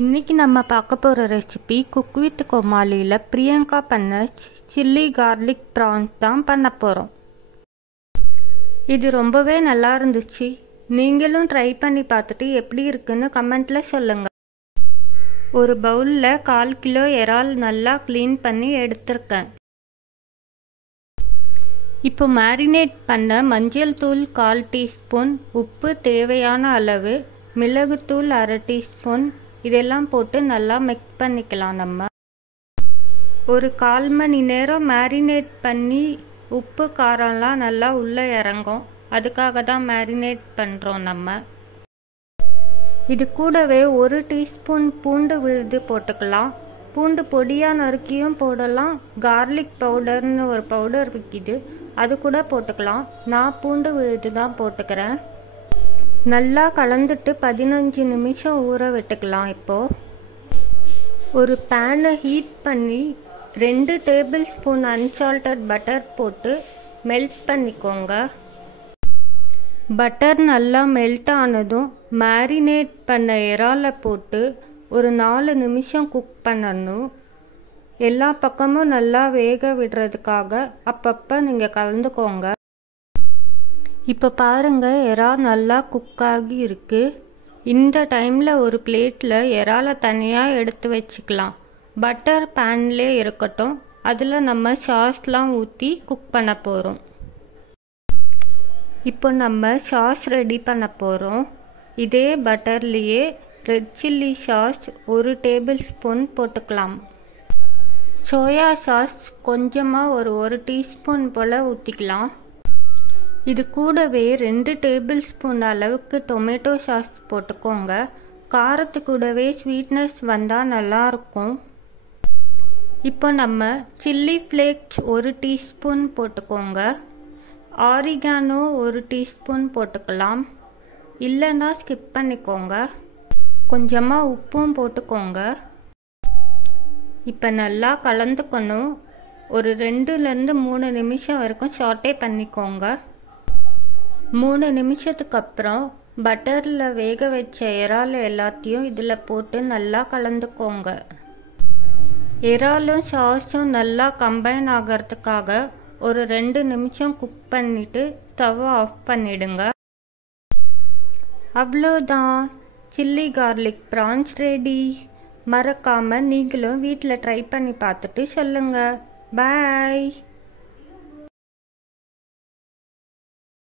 இன்னைக்கு நம்ம பார்க்க போகிற ரெசிபி குக் வித் கோமாளியில் பிரியங்கா பண்ண சில்லி கார்லிக் ப்ரான்ஸ் தான் பண்ண போகிறோம். இது ரொம்பவே நல்லா இருந்துச்சு. நீங்களும் ட்ரை பண்ணி பார்த்துட்டு எப்படி இருக்குன்னு கமெண்ட்டில் சொல்லுங்கள். ஒரு பவுலில் 1/4 கிலோ இறால் நல்லா க்ளீன் பண்ணி எடுத்திருக்கேன். இப்போ மேரினேட் பண்ண மஞ்சள் தூள் 1/4 டீஸ்பூன், உப்பு தேவையான அளவு, மிளகுத்தூள் 1/2 டீஸ்பூன் இதெல்லாம் போட்டு நல்லா மிக்ஸ் பண்ணிக்கலாம். நம்ம ஒரு 1/4 மணி நேரம் மேரினேட் பண்ணி உப்பு காரம்லாம் நல்லா உள்ளே இறங்கும். அதுக்காக தான் மேரினேட் பண்ணுறோம். நம்ம இது கூடவே 1 டீஸ்பூன் பூண்டு விழுது போட்டுக்கலாம். பூண்டு பொடியாக நறுக்கியும் போடலாம். கார்லிக் பவுடர்னு ஒரு பவுடர் விற்கிது, அது கூட போட்டுக்கலாம். நான் பூண்டு விழுது தான் போட்டுக்கிறேன். நல்லா கலந்துட்டு 15 நிமிஷம் ஊற விட்டுக்கலாம். இப்போது ஒரு பேனை ஹீட் பண்ணி 2 டேபிள் ஸ்பூன் அன்சால்டட் பட்டர் போட்டு மெல்ட் பண்ணிக்கோங்க. பட்டர் நல்லா மெல்ட் ஆனதும் மேரினேட் பண்ண இறாலை போட்டு ஒரு 4 நிமிஷம் குக் பண்ணணும். எல்லா பக்கமும் நல்லா வேக விடுறதுக்காக அப்பப்போ நீங்கள் கலந்துக்கோங்க. இப்போ பாருங்கள், இறால் நல்லா குக் ஆகி இருக்குது. இந்த டைமில் ஒரு பிளேட்டில் இறாலை தனியாக எடுத்து வச்சுக்கலாம். பட்டர் பேன்லே இருக்கட்டும். அதில் நம்ம சாஸ்லாம் ஊற்றி குக் பண்ண போகிறோம். இப்போ நம்ம சாஸ் ரெடி பண்ண போகிறோம். இதே பட்டர்லேயே red chilli sauce 1 tablespoon போட்டுக்கலாம். சோயா சாஸ் கொஞ்சமாக ஒரு 1 டீஸ்பூன் போல் ஊற்றிக்கலாம். இது கூடவே 2 டேபிள் ஸ்பூன் அளவுக்கு டொமேட்டோ சாஸ் போட்டுக்கோங்க. காரத்து கூடவே ஸ்வீட்னஸ் வந்தால் நல்லாயிருக்கும். இப்போ நம்ம சில்லி ஃப்ளேக்ஸ் 1 டீஸ்பூன் போட்டுக்கோங்க. ஆரிகானோ 1 டீஸ்பூன் போட்டுக்கலாம். இல்லைன்னா ஸ்கிப் பண்ணிக்கோங்க. கொஞ்சமாக உப்பும் போட்டுக்கோங்க. இப்போ நல்லா கலந்துக்கணும். ஒரு 2லேருந்து 3 நிமிஷம் வரைக்கும் சாட்டே பண்ணிக்கோங்க. 3 நிமிஷத்துக்கு அப்புறம் பட்டரில் வேக வச்ச இறால் எல்லாத்தையும் இதில் போட்டு நல்லா கலந்துக்கோங்க. இறாலும் சாஸும் நல்லா கம்பைன் ஆகிறதுக்காக ஒரு 2 நிமிஷம் குக் பண்ணிவிட்டு ஸ்டவ்வை ஆஃப் பண்ணிடுங்க. அவ்வளோதான், சில்லி கார்லிக் ப்ரான்ஸ் ரெடி. மறக்காமல் நீங்களும் வீட்டில் ட்ரை பண்ணி பார்த்துட்டு சொல்லுங்கள். பாய்.